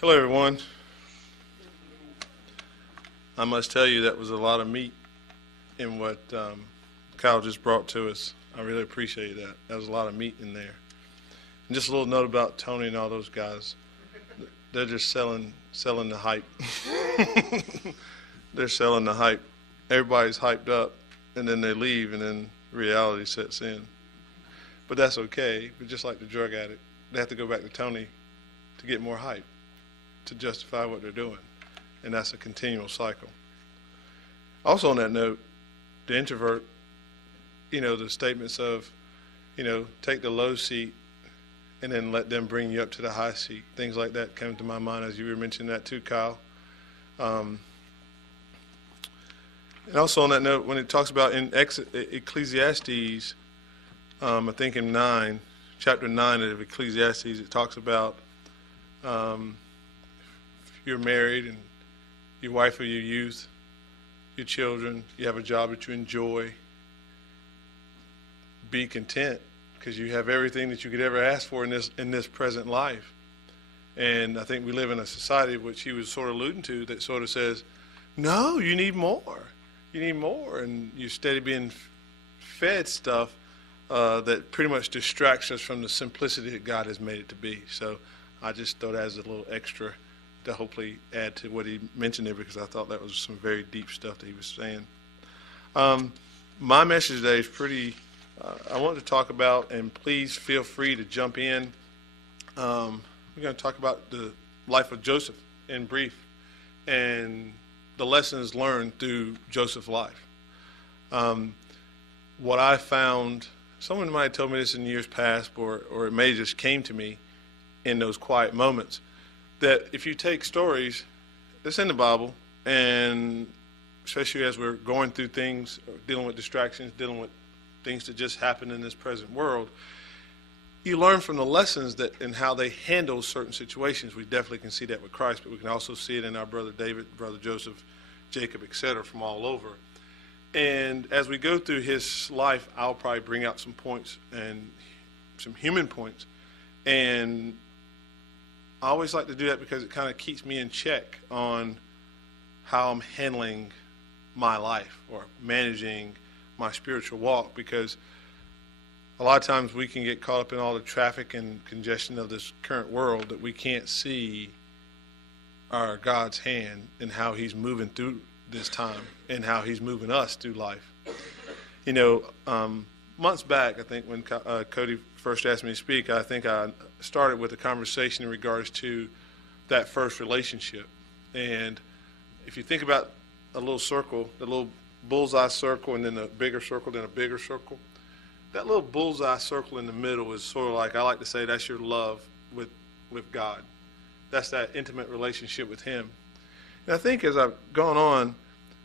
Hello, everyone. I must tell you that was a lot of meat in what Kyle just brought to us. I really appreciate that. That was a lot of meat in there. And just a little note about Tony and all those guys. They're just selling the hype. They're selling the hype. Everybody's hyped up, and then they leave, and then reality sets in. But that's okay. But just like the drug addict, they have to go back to Tony to get more hype, to justify what they're doing. And that's a continual cycle. Also on that note, the introvert, the statements of, take the low seat and then let them bring you up to the high seat. Things like that came to my mind as you were mentioning that too, Kyle. And also on that note, when it talks about in Ecclesiastes, I think in chapter 9 of Ecclesiastes, it talks about if you're married and your wife or your youth, your children, you have a job that you enjoy, be content because you have everything that you could ever ask for in this present life. And I think we live in a society which he was sort of alluding to that sort of says, no, you need more. You need more. And you're steady being fed stuff that pretty much distracts us from the simplicity that God has made it to be. So I just thought that as a little extra to hopefully add to what he mentioned there, because I thought that was some very deep stuff that he was saying. My message today is pretty, I want to talk about, and please feel free to jump in. We're going to talk about the life of Joseph in brief and the lessons learned through Joseph's life. What I found, someone might have told me this in years past, or it may just came to me in those quiet moments, that if you take stories that's in the Bible, and especially as we're going through things, dealing with distractions, dealing with things that just happen in this present world, you learn from the lessons that and how they handle certain situations. We definitely can see that with Christ, but we can also see it in our brother David, brother Joseph, Jacob, etc., from all over. And as we go through his life, I'll probably bring out some points and some human points. And I always like to do that because it kind of keeps me in check on how I'm handling my life or managing my spiritual walk, because a lot of times we can get caught up in all the traffic and congestion of this current world that we can't see our God's hand and how he's moving through this time and how he's moving us through life. Months back, I think when Cody first asked me to speak, I think I started with a conversation in regards to that first relationship. And if you think about a little circle, the little bullseye circle, and then a bigger circle, then a bigger circle, that little bullseye circle in the middle is sort of like, I like to say, that's your love with God. That's that intimate relationship with him. And I think as I've gone on,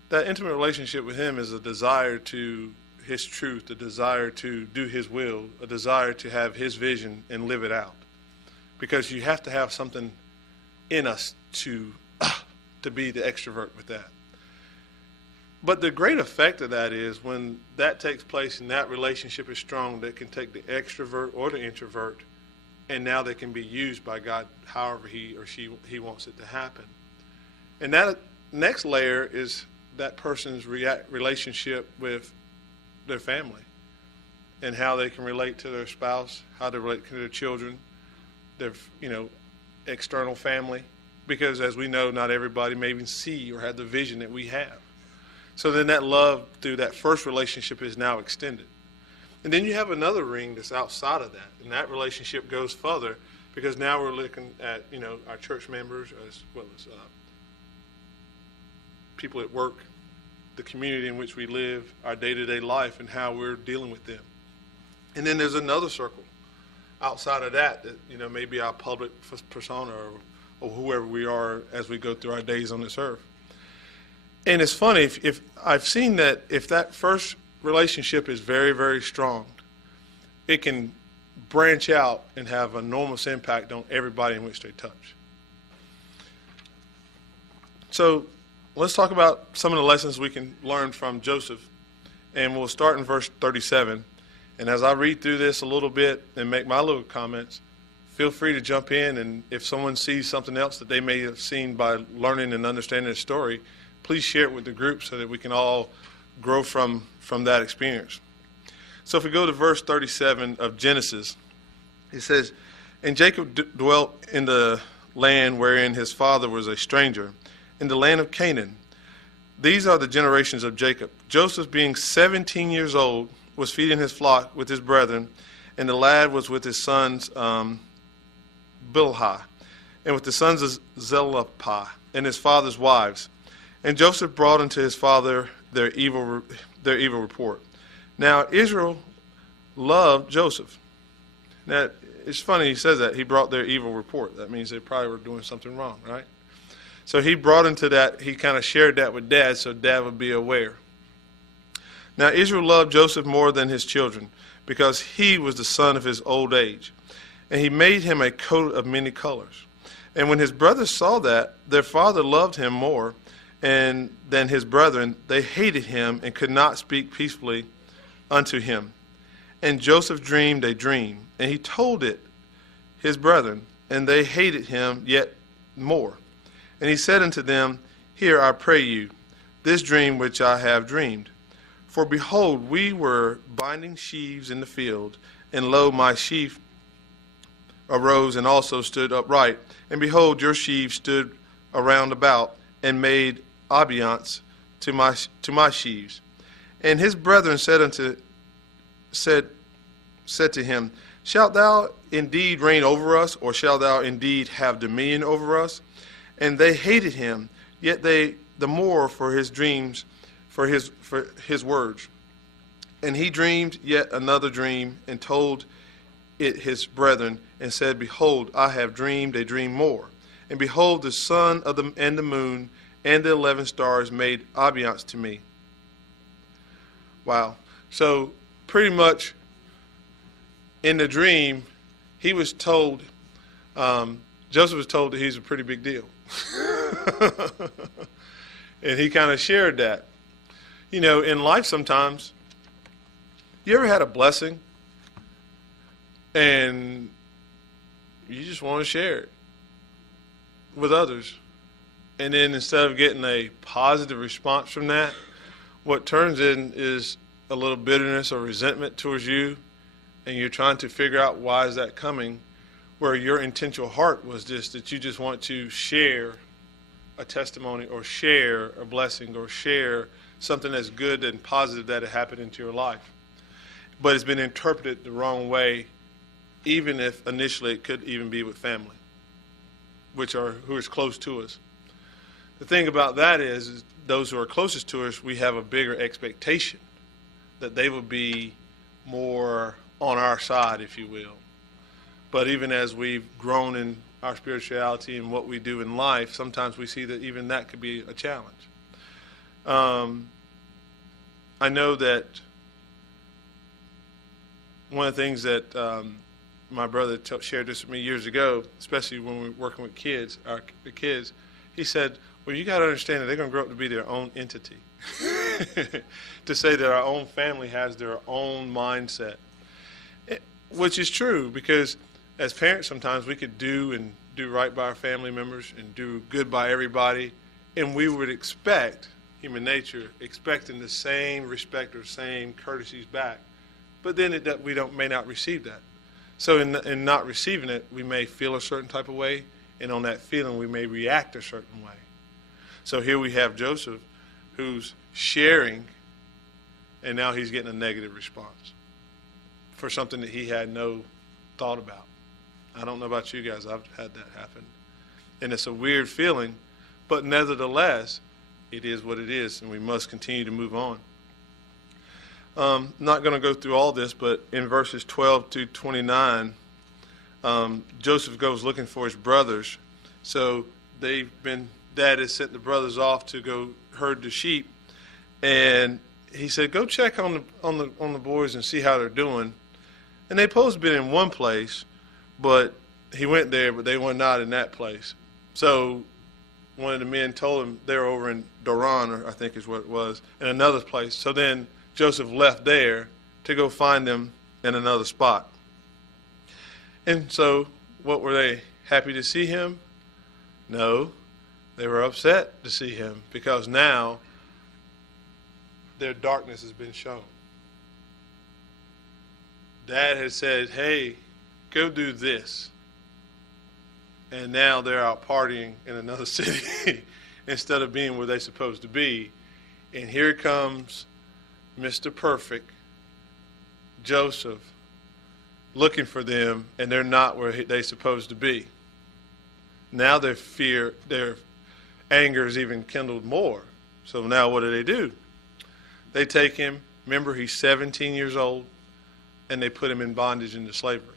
that intimate relationship with him is a desire to his truth, a desire to do his will, a desire to have his vision and live it out. Because you have to have something in us to be the extrovert with that. But the great effect of that is when that takes place and that relationship is strong, that can take the extrovert or the introvert, and now they can be used by God however he or she wants it to happen. And that next layer is that person's relationship with their family and how they can relate to their spouse, how they relate to their children, their external family, because as we know, not everybody may even see or have the vision that we have. So then that love through that first relationship is now extended. And then you have another ring that's outside of that, and that relationship goes further, because now we're looking at our church members as well as people at work, the community in which we live, our day-to-day life, and how we're dealing with them. And then there's another circle outside of that may be our public persona or whoever we are as we go through our days on this earth. And it's funny, if I've seen that if that first relationship is very, very strong, it can branch out and have an enormous impact on everybody in which they touch. So let's talk about some of the lessons we can learn from Joseph. And we'll start in verse 37. And as I read through this a little bit and make my little comments, feel free to jump in, and if someone sees something else that they may have seen by learning and understanding the story, please share it with the group so that we can all grow from that experience. So if we go to verse 37 of Genesis, it says, "And Jacob dwelt in the land wherein his father was a stranger, in the land of Canaan. These are the generations of Jacob. Joseph, being 17 years old, was feeding his flock with his brethren, and the lad was with his sons Bilhah, and with the sons of Zelophehad, and his father's wives. And Joseph brought unto his father their evil report. Now Israel loved Joseph." Now, it's funny he says that. He brought their evil report. That means they probably were doing something wrong, right? So he brought into that, he kind of shared that with Dad so Dad would be aware. "Now Israel loved Joseph more than his children, because he was the son of his old age. And he made him a coat of many colors. And when his brothers saw that their father loved him more than his brethren, they hated him and could not speak peacefully unto him. And Joseph dreamed a dream, and he told it his brethren, and they hated him yet more. And he said unto them, Hear, I pray you, this dream which I have dreamed. For behold, we were binding sheaves in the field, and lo, my sheaf arose and also stood upright. And behold, your sheaves stood around about, and made obeisance to my sheaves. And his brethren said to him, Shalt thou indeed reign over us, or shalt thou indeed have dominion over us? And they hated him, yet they the more for his dreams, for his words. And he dreamed yet another dream, and told it his brethren, and said, Behold, I have dreamed a dream more. And behold, the sun and the moon and the 11 stars made obeisance to me." Wow. So pretty much in the dream, he was told, Joseph was told that he's a pretty big deal. And he kind of shared that. You know, in life sometimes, you ever had a blessing and you just want to share it with others? And then instead of getting a positive response from that, what turns in is a little bitterness or resentment towards you, and you're trying to figure out why is that coming, where your intentional heart was just that you just want to share a testimony or share a blessing or share something that's good and positive that had happened into your life. But it's been interpreted the wrong way, even if initially it could even be with family, who is close to us. The thing about that is those who are closest to us, we have a bigger expectation that they will be more on our side, if you will. But even as we've grown in our spirituality and what we do in life, sometimes we see that even that could be a challenge. I know that one of the things that my brother shared this with me years ago, especially when we were working with the kids, he said, well, you got to understand that they're going to grow up to be their own entity. To say that our own family has their own mindset, which is true, because as parents sometimes we could do right by our family members and do good by everybody, and we would expect, human nature, expecting the same respect or same courtesies back, but then we may not receive that. So in not receiving it, we may feel a certain type of way, and on that feeling we may react a certain way. So here we have Joseph, who's sharing, and now he's getting a negative response for something that he had no thought about. I don't know about you guys, I've had that happen. And it's a weird feeling, but nevertheless, it is what it is, and we must continue to move on. Not going to go through all this, but in verses 12 to 29, Joseph goes looking for his brothers. So Dad has sent the brothers off to go herd the sheep, and he said, go check on the boys and see how they're doing. And they supposed to be in one place, but he went there, but they were not in that place. So one of the men told him they're over in Doran, or I think is what it was, in another place. So then Joseph left there to go find them in another spot. And so what were they happy to see him? No, they were upset to see him because now their darkness has been shown. Dad had said, hey, go do this. And now they're out partying in another city instead of being where they're supposed to be. And here comes Mr. Perfect, Joseph, looking for them, and they're not where they're supposed to be. Now their anger is even kindled more. So now what do? They take him, remember he's 17 years old, and they put him in bondage into slavery.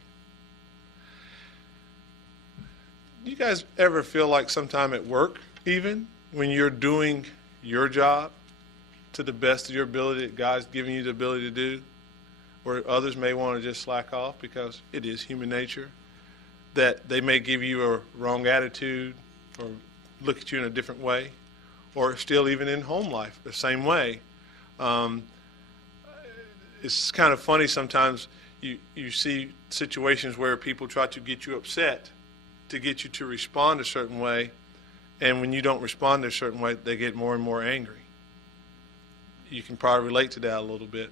You guys ever feel like sometime at work, even, when you're doing your job to the best of your ability that God's giving you the ability to do, where others may want to just slack off because it is human nature, that they may give you a wrong attitude or look at you in a different way, or still even in home life the same way. It's kind of funny sometimes you see situations where people try to get you upset to get you to respond a certain way, and when you don't respond in a certain way, they get more and more angry. You can probably relate to that a little bit.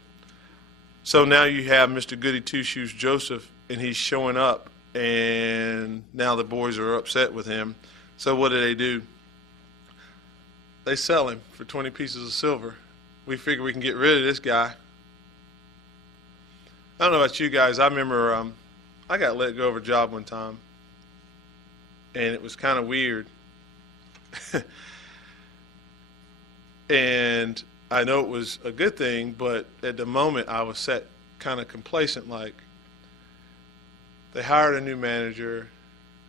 So now you have Mr. Goody Two-Shoes Joseph, and he's showing up, and now the boys are upset with him. So what do? They sell him for 20 pieces of silver. We figure we can get rid of this guy. I don't know about you guys. I remember I got let go of a job one time, and it was kind of weird. And I know it was a good thing, but at the moment I was set kind of complacent. Like, they hired a new manager.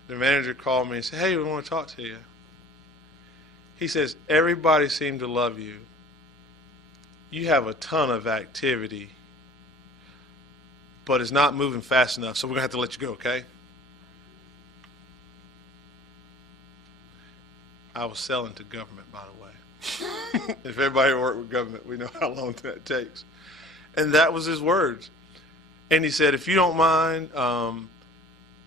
The manager called me and said, hey, we want to talk to you. He says, everybody seemed to love you. You have a ton of activity, but it's not moving fast enough, so we're going to have to let you go, okay? I was selling to government, by the way. If everybody worked with government, we know how long that takes. And that was his words. And he said, if you don't mind,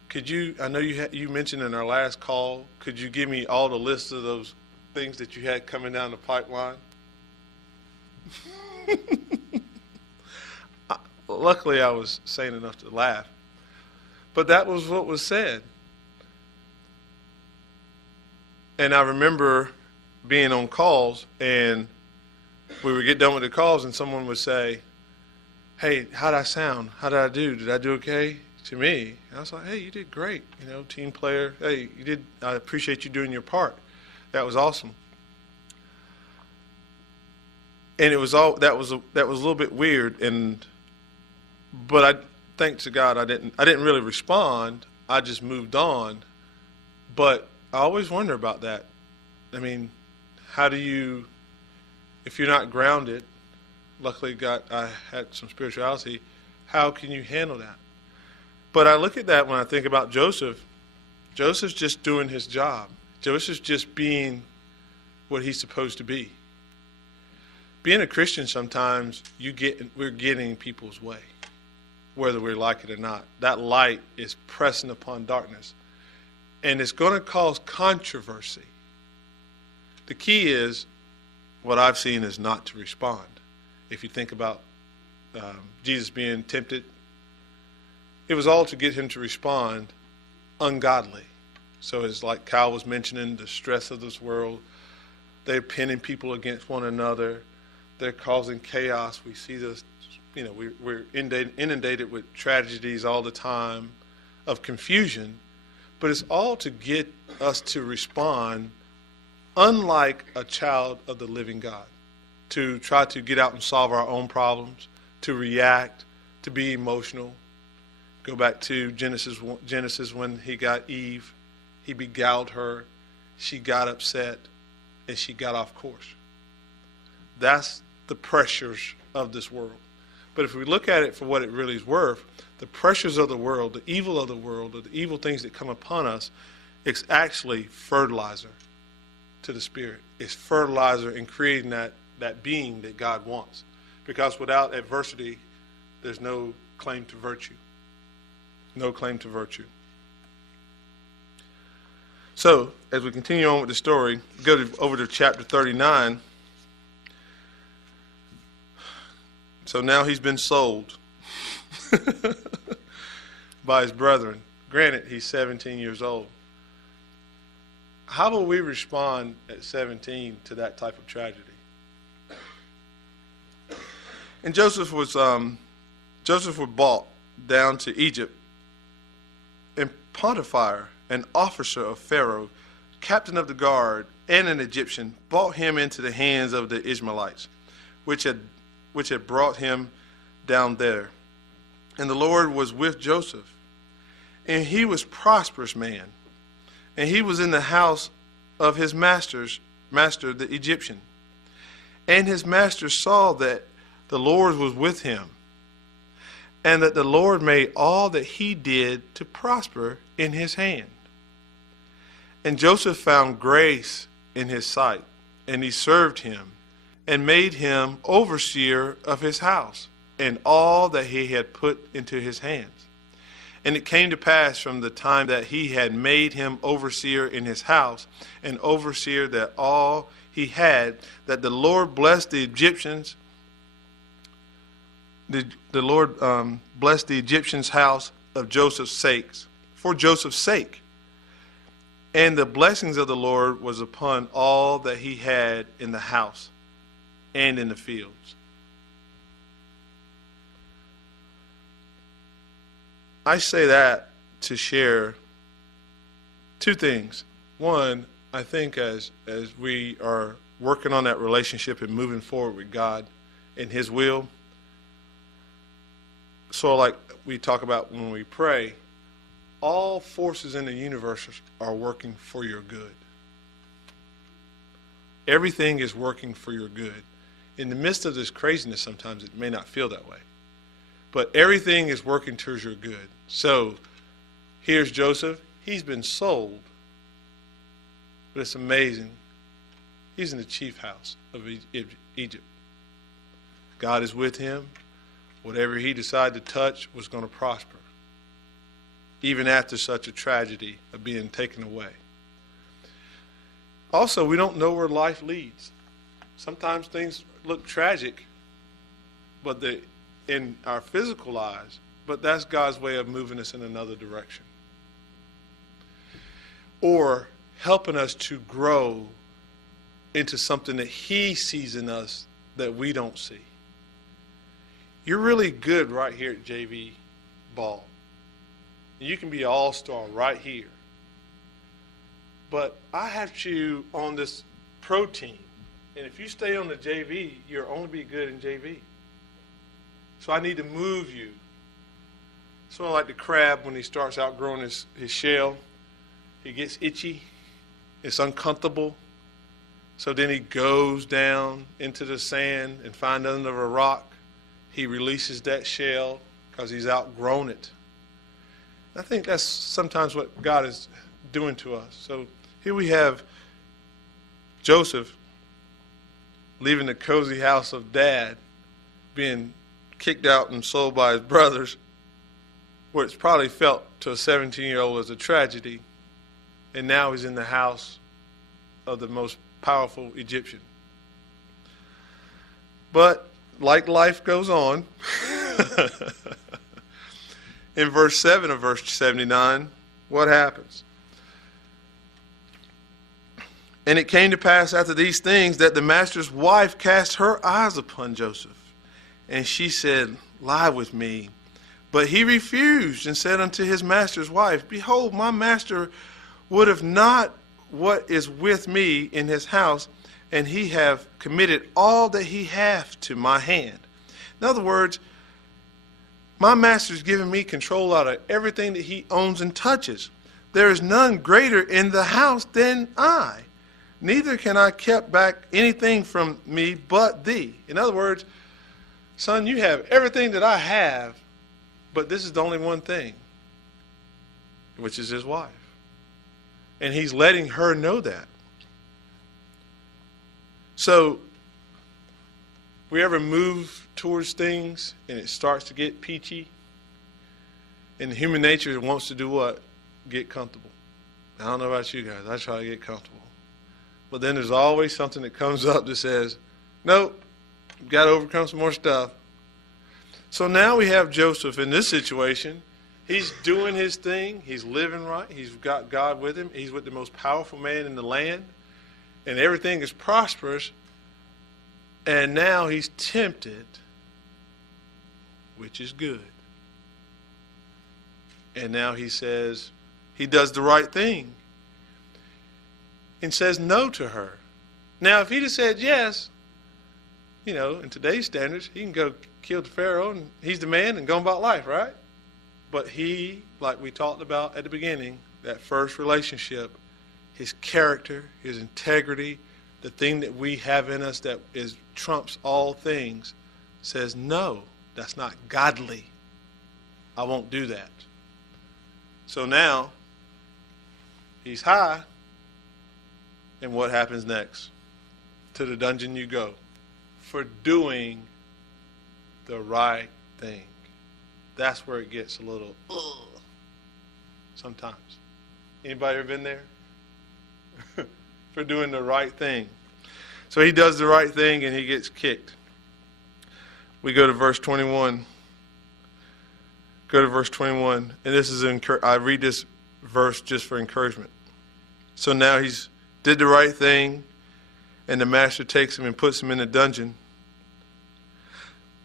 could you, I know you mentioned in our last call, could you give me all the lists of those things that you had coming down the pipeline? Luckily, I was sane enough to laugh. But that was what was said. And I remember being on calls, and we would get done with the calls, and someone would say, hey, how'd I sound? How did I do? Did I do okay? To me. And I was like, hey, you did great. You know, team player. Hey, you did. I appreciate you doing your part. That was awesome. And it was all that was a little bit weird, but I thanks to God I didn't really respond. I just moved on. But I always wonder about that. I mean, how do you, if you're not grounded, luckily I had some spirituality, how can you handle that? But I look at that when I think about Joseph. Joseph's just doing his job. Joseph's just being what he's supposed to be. Being a Christian, sometimes we're getting people's way, whether we like it or not. That light is pressing upon darkness, and it's going to cause controversy. The key is, what I've seen is not to respond. If you think about Jesus being tempted, it was all to get him to respond ungodly. So it's like Kyle was mentioning, the stress of this world. They're pinning people against one another. They're causing chaos. We see this, you know, we're inundated with tragedies all the time, of confusion. But it's all to get us to respond unlike a child of the living God, to try to get out and solve our own problems, to react, to be emotional. Go back to Genesis when he got Eve. He beguiled her. She got upset, and she got off course. That's the pressures of this world. But if we look at it for what it really is worth, the pressures of the world, the evil of the world, or the evil things that come upon us, it's actually fertilizer to the spirit. It's fertilizer in creating that being that God wants. Because without adversity, there's no claim to virtue. No claim to virtue. So, as we continue on with the story, over to chapter 39. So now he's been sold by his brethren. Granted, he's 17 years old. How will we respond at 17 to that type of tragedy? And Joseph was brought down to Egypt, and Potiphar, an officer of Pharaoh, captain of the guard, and an Egyptian, brought him into the hands of the Ishmaelites, which had brought him down there. And the Lord was with Joseph, and he was prosperous man, and he was in the house of his master, the Egyptian. And his master saw that the Lord was with him, and that the Lord made all that he did to prosper in his hand. And Joseph found grace in his sight, and he served him, and made him overseer of his house, and all that he had put into his hands. And it came to pass from the time that he had made him overseer in his house, and overseer that all he had, that the Lord blessed the Egyptians. The Lord blessed the Egyptian's house of Joseph's sakes, for Joseph's sake. And the blessings of the Lord was upon all that he had in the house and in the fields. I say that to share two things. One, I think as we are working on that relationship and moving forward with God and his will, so like we talk about when we pray, all forces in the universe are working for your good. Everything is working for your good. In the midst of this craziness, sometimes it may not feel that way. But everything is working towards your good. So here's Joseph. He's been sold. But it's amazing. He's in the chief house of Egypt. God is with him. Whatever he decided to touch was going to prosper, even after such a tragedy of being taken away. Also, we don't know where life leads. Sometimes things look tragic, but in our physical lives, but that's God's way of moving us in another direction. Or helping us to grow into something that he sees in us that we don't see. You're really good right here at JV Ball. You can be an all-star right here. But I have you on this pro team. And if you stay on the JV, you'll only be good in JV. So I need to move you. Sort of like the crab when he starts outgrowing his shell. He gets itchy. It's uncomfortable. So then he goes down into the sand and finds under a rock. He releases that shell because he's outgrown it. I think that's sometimes what God is doing to us. So here we have Joseph leaving the cozy house of dad, being kicked out and sold by his brothers, where it's probably felt to a 17-year-old as a tragedy. And now he's in the house of the most powerful Egyptian. But like life goes on, in verse 7 of verse 79, what happens? And it came to pass after these things that the master's wife cast her eyes upon Joseph. And she said, lie with me. But he refused and said unto his master's wife, behold, my master would have not what is with me in his house, and he have committed all that he hath to my hand. In other words, my master's given me control out of everything that he owns and touches. There is none greater in the house than I. Neither can I keep back anything from me but thee. In other words, son, you have everything that I have, but this is the only one thing, which is his wife. And he's letting her know that. So, we ever move towards things and it starts to get peachy? And human nature wants to do what? Get comfortable. I don't know about you guys. I try to get comfortable. But then there's always something that comes up that says, nope, got to overcome some more stuff. So now we have Joseph in this situation. He's doing his thing. He's living right. He's got God with him. He's with the most powerful man in the land. And everything is prosperous. And now he's tempted, which is good. And now he says, he does the right thing and says no to her. Now, if he'd have said yes, you know, in today's standards, he can go kill the Pharaoh and he's the man and go about life, right? But he, like we talked about at the beginning, that first relationship, his character, his integrity, the thing that we have in us that is trumps all things, says, no, that's not godly. I won't do that. So now, he's high, and what happens next? To the dungeon you go for doing the right thing. That's where it gets a little sometimes. Anybody ever been there? For doing the right thing. So he does the right thing and he gets kicked. We go to verse 21. Go to verse 21. And this is I read this verse just for encouragement. So now he's did the right thing, and the master takes him and puts him in the dungeon.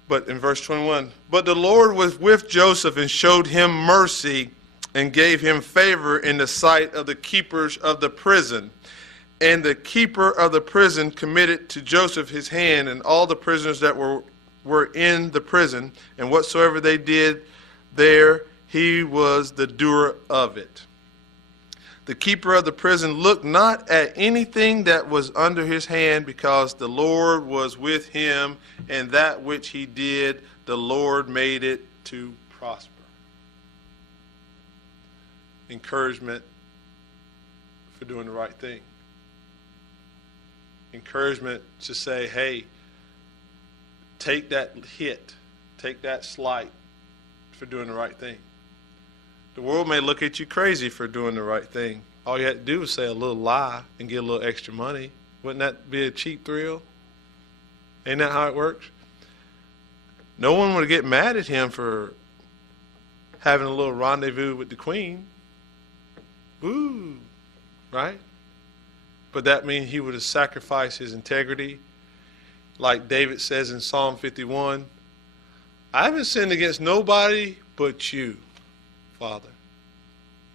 But in verse 21, but the Lord was with Joseph and showed him mercy and gave him favor in the sight of the keepers of the prison. And the keeper of the prison committed to Joseph his hand and all the prisoners that were in the prison, and whatsoever they did there, he was the doer of it. The keeper of the prison looked not at anything that was under his hand, because the Lord was with him, and that which he did, the Lord made it to prosper. Encouragement for doing the right thing. Encouragement to say, hey, take that hit, take that slight for doing the right thing. The world may look at you crazy for doing the right thing. All you had to do was say a little lie and get a little extra money. Wouldn't that be a cheap thrill? Ain't that how it works? No one would get mad at him for having a little rendezvous with the queen. Woo, right? But that means he would have sacrificed his integrity. Like David says in Psalm 51, I haven't sinned against nobody but you, Father.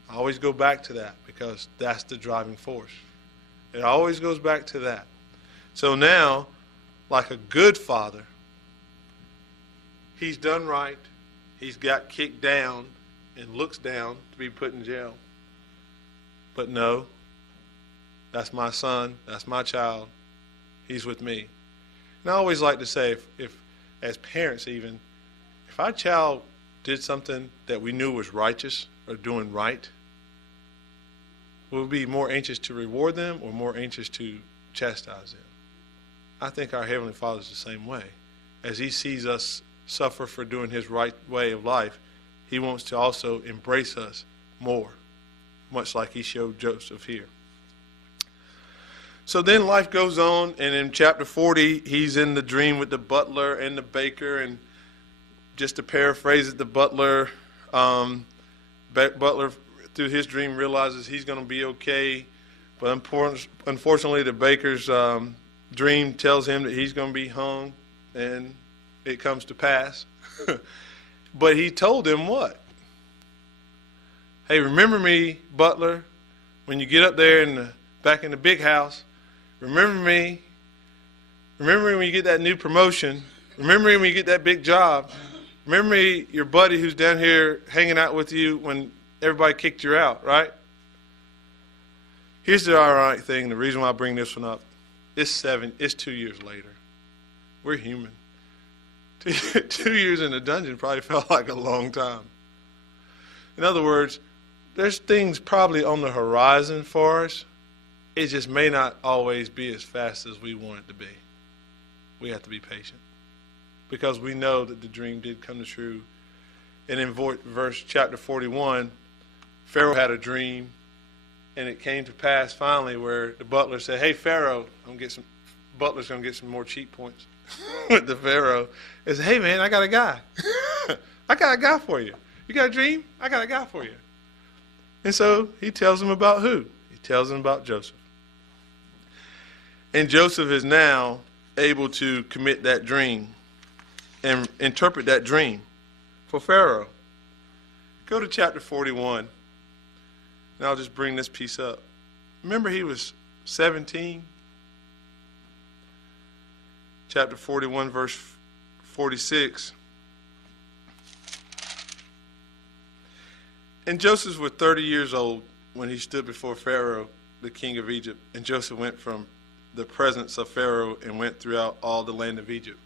I always go back to that because that's the driving force. It always goes back to that. So now, like a good father, he's done right. He's got kicked down and looks down to be put in jail. But no, that's my son. That's my child. He's with me. And I always like to say, if as parents even, if our child did something that we knew was righteous or doing right, we'll be more anxious to reward them or more anxious to chastise them. I think our Heavenly Father is the same way. As he sees us suffer for doing his right way of life, he wants to also embrace us more, much like he showed Joseph here. So then life goes on, and in chapter 40, he's in the dream with the butler and the baker, and just to paraphrase it, the butler through his dream realizes he's going to be okay, but unfortunately the baker's dream tells him that he's going to be hung, and it comes to pass. But he told him what? Hey, remember me, butler, when you get up there back in the big house. Remember me. Remember me when you get that new promotion. Remember me when you get that big job. Remember me, your buddy who's down here hanging out with you when everybody kicked you out, right? Here's the ironic thing. The reason why I bring this one up. It's 2 years later. We're human. 2 years in the dungeon probably felt like a long time. In other words, there's things probably on the horizon for us. It just may not always be as fast as we want it to be. We have to be patient. Because we know that the dream did come to true. And in chapter 41, Pharaoh had a dream. And it came to pass finally where the butler said, "Hey, Pharaoh, butler's going to get some more cheat points with the Pharaoh." He said, "Hey, man, I got a guy. I got a guy for you. You got a dream? I got a guy for you." And so he tells him about who? He tells him about Joseph. And Joseph is now able to commit that dream and interpret that dream for Pharaoh. Go to chapter 41, and I'll just bring this piece up. Remember, he was 17. Chapter 41, verse 46. And Joseph was 30 years old when he stood before Pharaoh, the king of Egypt. And Joseph went from the presence of Pharaoh and went throughout all the land of Egypt.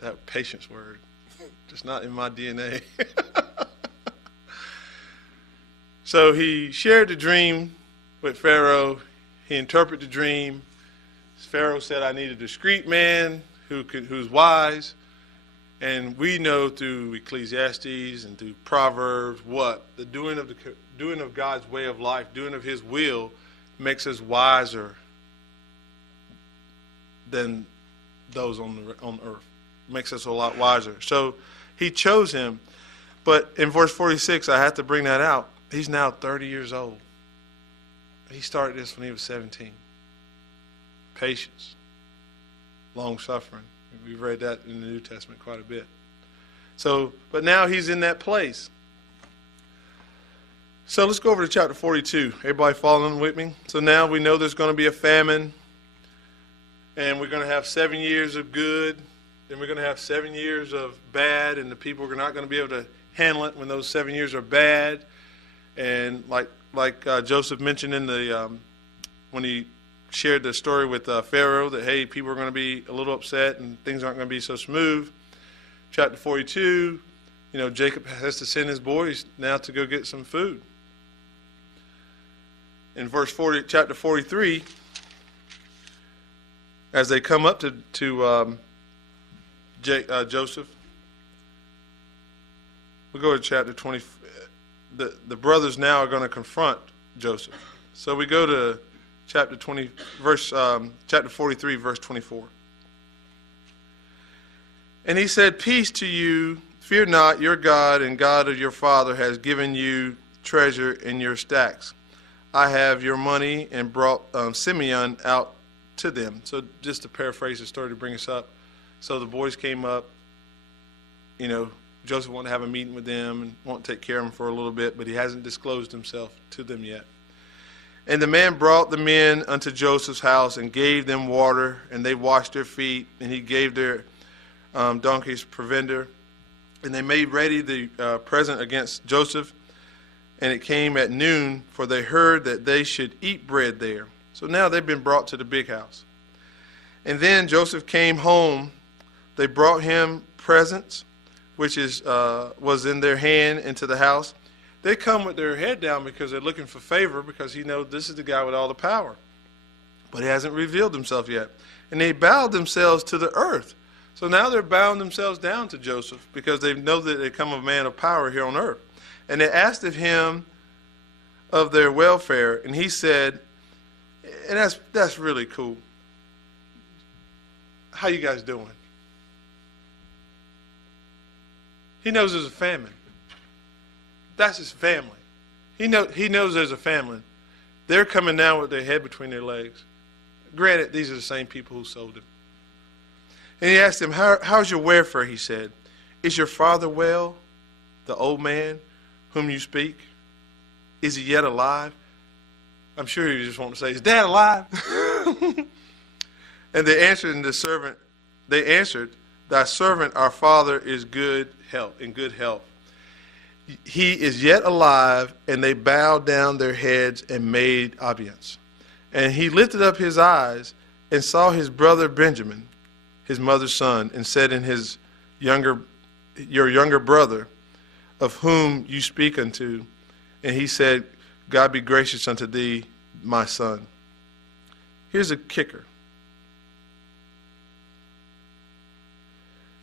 That patience word, just not in my DNA. So he shared the dream with Pharaoh. He interpreted the dream. Pharaoh said, "I need a discreet man who's wise." And we know through Ecclesiastes and through Proverbs what the doing of God's way of life, doing of His will, makes us wiser than those on earth. Makes us a lot wiser. So He chose him. But in verse 46, I have to bring that out. He's now 30 years old. He started this when he was 17. Patience, long suffering. We've read that in the New Testament quite a bit. So, but now he's in that place. So let's go over to chapter 42. Everybody following with me? So now we know there's going to be a famine, and we're going to have 7 years of good, then we're going to have 7 years of bad, and the people are not going to be able to handle it when those 7 years are bad. And like Joseph mentioned in the when he shared the story with Pharaoh, that, hey, people are going to be a little upset and things aren't going to be so smooth. Chapter 42, Jacob has to send his boys now to go get some food. In chapter 43, as they come up to Joseph, we go to chapter 20. The brothers now are going to confront Joseph. So we go to chapter 43, verse 24. And he said, "Peace to you. Fear not, your God and God of your father has given you treasure in your stacks. I have your money," and brought Simeon out to them. So just to paraphrase the story to bring us up. So the boys came up, Joseph wanted to have a meeting with them and want to take care of them for a little bit, but he hasn't disclosed himself to them yet. "And the man brought the men unto Joseph's house and gave them water, and they washed their feet, and he gave their donkeys provender. And they made ready the present against Joseph. And it came at noon, for they heard that they should eat bread there." So now they've been brought to the big house. "And then Joseph came home. They brought him presents, which was in their hand, into the house." They come with their head down because they're looking for favor, because he knows this is the guy with all the power. But he hasn't revealed himself yet. "And they bowed themselves to the earth." So now they're bowing themselves down to Joseph because they know that they come a man of power here on earth. "And they asked of him of their welfare, and he said," and that's really cool. "How you guys doing?" He knows there's a famine. That's his family. He knows there's a famine. They're coming now with their head between their legs. Granted, these are the same people who sold him. And he asked him, how's your welfare? He said, "Is your father well, the old man whom you speak? Is he yet alive?" I'm sure he just wanted to say, "Is Dad alive?" And they answered, "Thy servant, our father, is in good health. He is yet alive." And they bowed down their heads and made obeisance. And he lifted up his eyes and saw his brother Benjamin, his mother's son, and said, "Your younger brother, of whom you speak unto." And he said, "God be gracious unto thee, my son." Here's a kicker.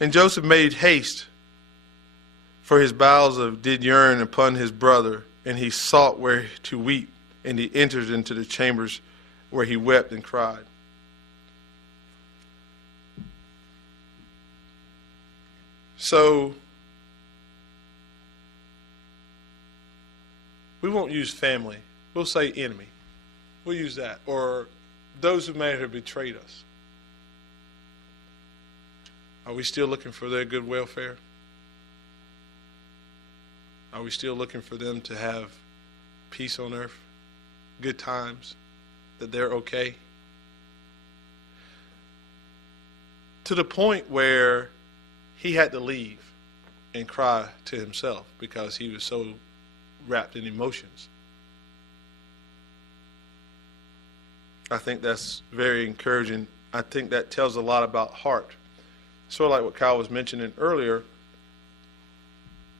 "And Joseph made haste For his bowels did yearn upon his brother, and he sought where to weep, and he entered into the chambers where he wept and cried. So, we won't use family. We'll say enemy. We'll use that. Or those who may have betrayed us. Are we still looking for their good welfare? Are we still looking for them to have peace on earth, good times, that they're okay? To the point where he had to leave and cry to himself because he was so wrapped in emotions. I think that's very encouraging. I think that tells a lot about heart. Sort of like what Kyle was mentioning earlier,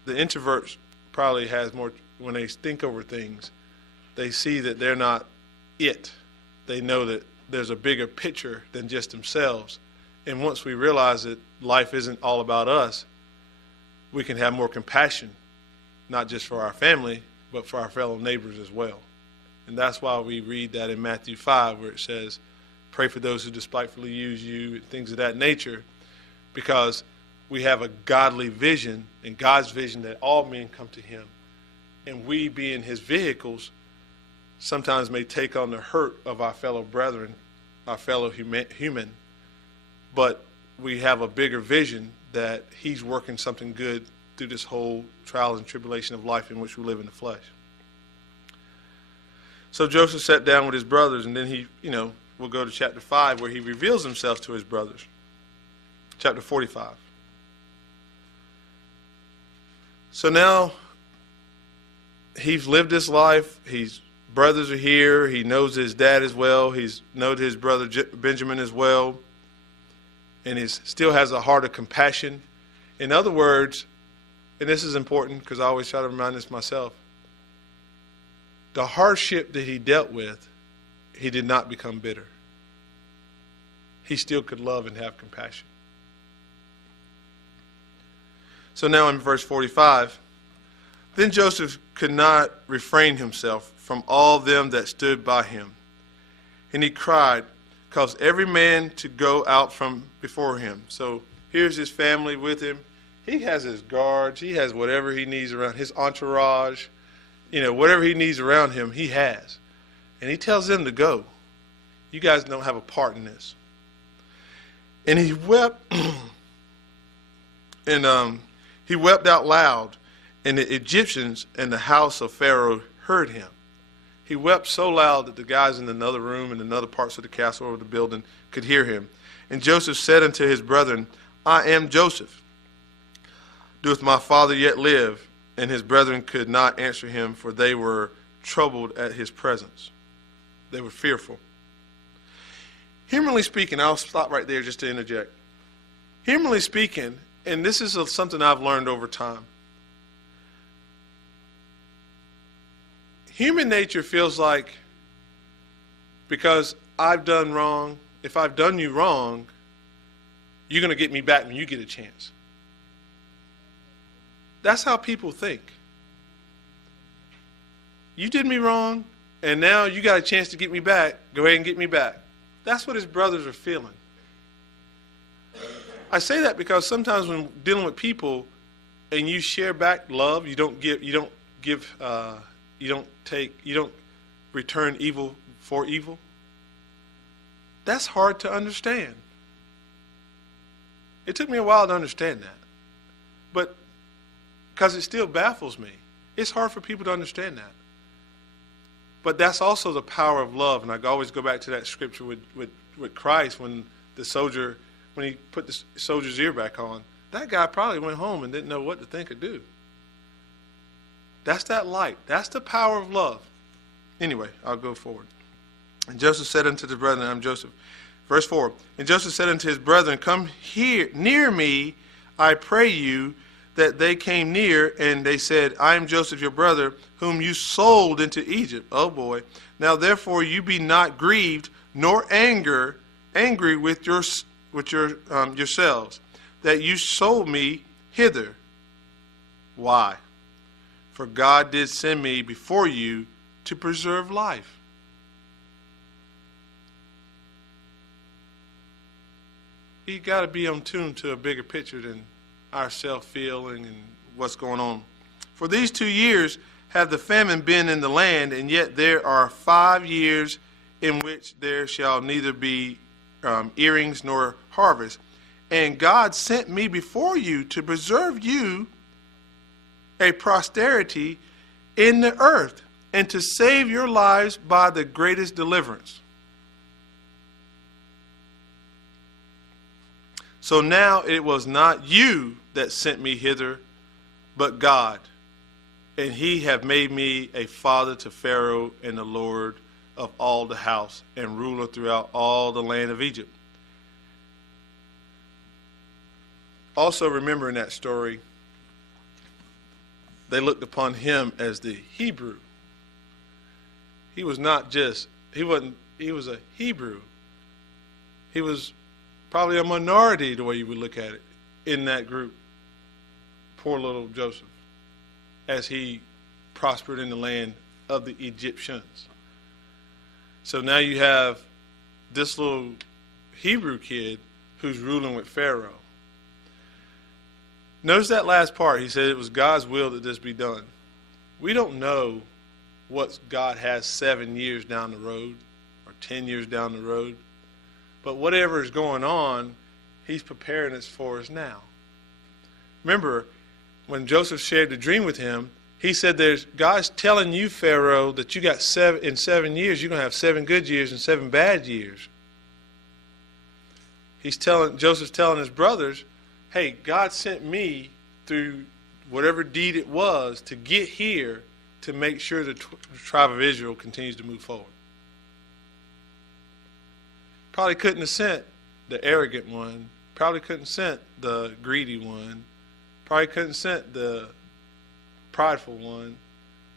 the introverts probably has more, when they think over things, they see that they're not it. They know that there's a bigger picture than just themselves. And once we realize that life isn't all about us, we can have more compassion, not just for our family, but for our fellow neighbors as well. And that's why we read that in Matthew 5, where it says, pray for those who despitefully use you, and things of that nature, because we have a godly vision, and God's vision that all men come to him. And we, being his vehicles, sometimes may take on the hurt of our fellow brethren, our fellow human, but we have a bigger vision that he's working something good through this whole trials and tribulation of life in which we live in the flesh. So Joseph sat down with his brothers, and then he, we'll go to chapter 5, where he reveals himself to his brothers. Chapter 45. So now he's lived his life. His brothers are here. He knows his dad as well. He's known his brother Benjamin as well. And he still has a heart of compassion. In other words, and this is important because I always try to remind this myself, the hardship that he dealt with, he did not become bitter. He still could love and have compassion. So now in verse 45, then Joseph could not refrain himself from all them that stood by him. And he cried, caused every man to go out from before him. So here's his family with him. He has his guards. He has whatever he needs around, his entourage. Whatever he needs around him, he has. And he tells them to go. You guys don't have a part in this. And he wept, and he wept out loud, and the Egyptians and the house of Pharaoh heard him. He wept so loud that the guys in another room and in other parts of the castle or the building could hear him. And Joseph said unto his brethren, I am Joseph. Doeth my father yet live? And his brethren could not answer him, for they were troubled at his presence. They were fearful. Humanly speaking, I'll stop right there just to interject. Humanly speaking, and this is something I've learned over time, human nature feels like, because I've done wrong, if I've done you wrong, you're going to get me back when you get a chance. That's how people think. You did me wrong, and now you got a chance to get me back. Go ahead and get me back. That's what his brothers are feeling. I say that because sometimes when dealing with people and you share back love, you don't return evil for evil. That's hard to understand. It took me a while to understand that. But because it still baffles me. It's hard for people to understand that. But that's also the power of love. And I always go back to that scripture with Christ when he put the soldier's ear back on. That guy probably went home and didn't know what to think or do. That's that light. That's the power of love. Anyway, I'll go forward. And Joseph said unto the brethren, I'm Joseph. Verse 4, and Joseph said unto his brethren, come here near me, I pray you. That they came near, and they said, I am Joseph your brother, whom you sold into Egypt. Oh boy. Now therefore you be not grieved, nor angry with yourselves, that you sold me hither. Why? For God did send me before you to preserve life. You got to be on tune to a bigger picture than our self-feeling and what's going on. For these 2 years have the famine been in the land, and yet there are 5 years in which there shall neither be earrings nor harvest. And God sent me before you to preserve you a posterity in the earth, and to save your lives by the greatest deliverance. So now it was not you that sent me hither, but God. And he have made me a father to Pharaoh and the Lord of all the house, and ruler throughout all the land of Egypt. Also remember in that story, they looked upon him as the Hebrew. He was not just, he was a Hebrew. He was probably a minority, the way you would look at it, in that group. Poor little Joseph, as he prospered in the land of the Egyptians. So now you have this little Hebrew kid who's ruling with Pharaoh. Notice that last part. He said it was God's will that this be done. We don't know what God has 7 years down the road or 10 years down the road. But whatever is going on, he's preparing us for us now. Remember, when Joseph shared the dream with him, he said God's telling you, Pharaoh, that you got in 7 years, you're going to have 7 good years and 7 bad years. Joseph's telling his brothers, hey, God sent me through whatever deed it was to get here to make sure the tribe of Israel continues to move forward. Probably couldn't have sent the arrogant one. Probably couldn't have sent the greedy one. Probably couldn't have sent the prideful one.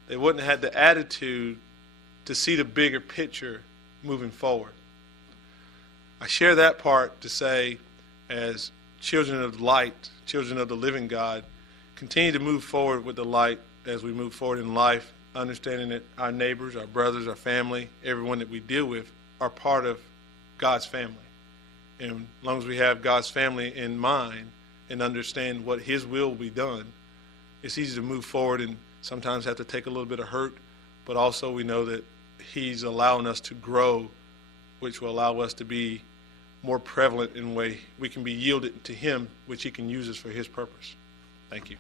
They wouldn't have had the attitude to see the bigger picture moving forward. I share that part to say, as children of light, children of the living God, continue to move forward with the light as we move forward in life, understanding that our neighbors, our brothers, our family, everyone that we deal with are part of God's family. And as long as we have God's family in mind and understand what his will be done, it's easy to move forward and sometimes have to take a little bit of hurt, but also we know that he's allowing us to grow, which will allow us to be more prevalent in a way we can be yielded to him, which he can use us for his purpose. Thank you.